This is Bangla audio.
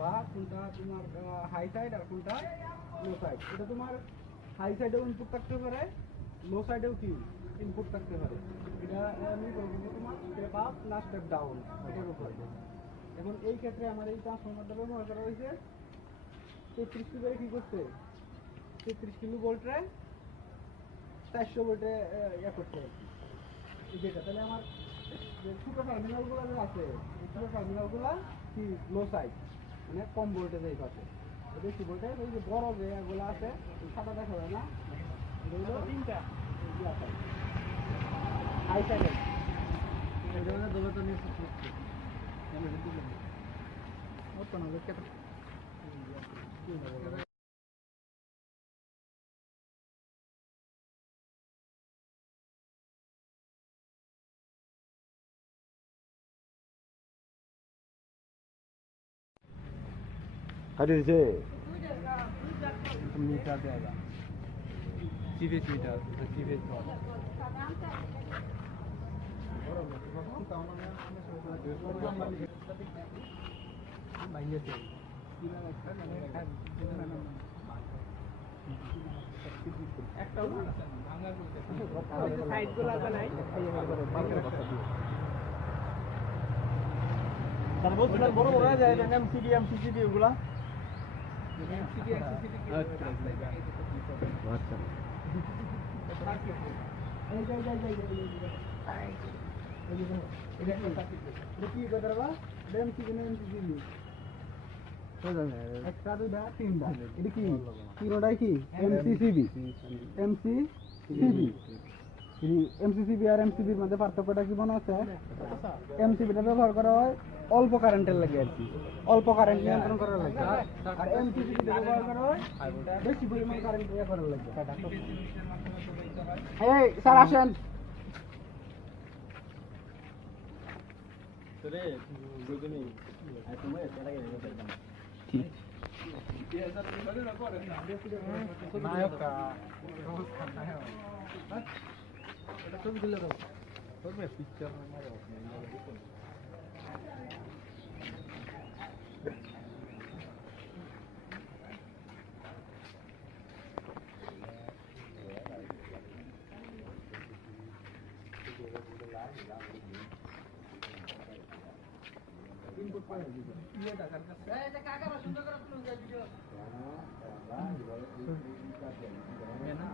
বা কোনটা তোমার হাই সাইড আর কোনটা লো সাইড। এটা তোমার হাই সাইডেও ইনপুট থাকতে পারে, লো সাইডেও কি ইনপুট থাকতে পারে। এটা আমি করবো তোমার স্টেপ আপ না স্টেপ ডাউন এটার উপরে। এখন এই ক্ষেত্রে আমার এই ট্রান্সফরমারটা ব্যবহার করা হয়েছে 33 কিলো কি করছে 33 কিলো ভোল্টে 400 ভোল্টে ইয়ে করছে আর কি যেটা। তাহলে আমার যে ছোটো টার্মিনালগুলো যে আছে এই ছোটো টার্মিনালগুলো কি লো সাইড মানে কম ভোল্টেজ এই পাশে, বেশি ভোল্টেজ ওই যে বড় যে এগুলো আছে সাদা দেখা যায় না তিনটা হাই সাইডে How did it? मीटर देगा सीधे मीटर सीधे বড় বড় যায় এমসিডি এমসিসিডি ওগুলা একটা দুটা তিনটা এটা কি তিনটাই কি এমসিসিবি এমসিসিবি আর এমসিবির মধ্যে পার্থক্যটা কি মনে হচ্ছে? এমসিবিটা ব্যবহার করা হয় অল্প কারেন্টের লাগে আর কি, অল্প কারেন্ট নিয়ন্ত্রণ করার লাগে। আর এমসিসিবি ব্যবহার করা হয় বেশি পরিমাণ কারেন্ট ইয়ে করার লাগে। এই স্যার আসেন। ছবি তুলে দাও পিকচার ইনপুট পাই ইয়ে টাকার কাছে এই যে কাকা সুন্দর করে তুলে যায় ভিডিও না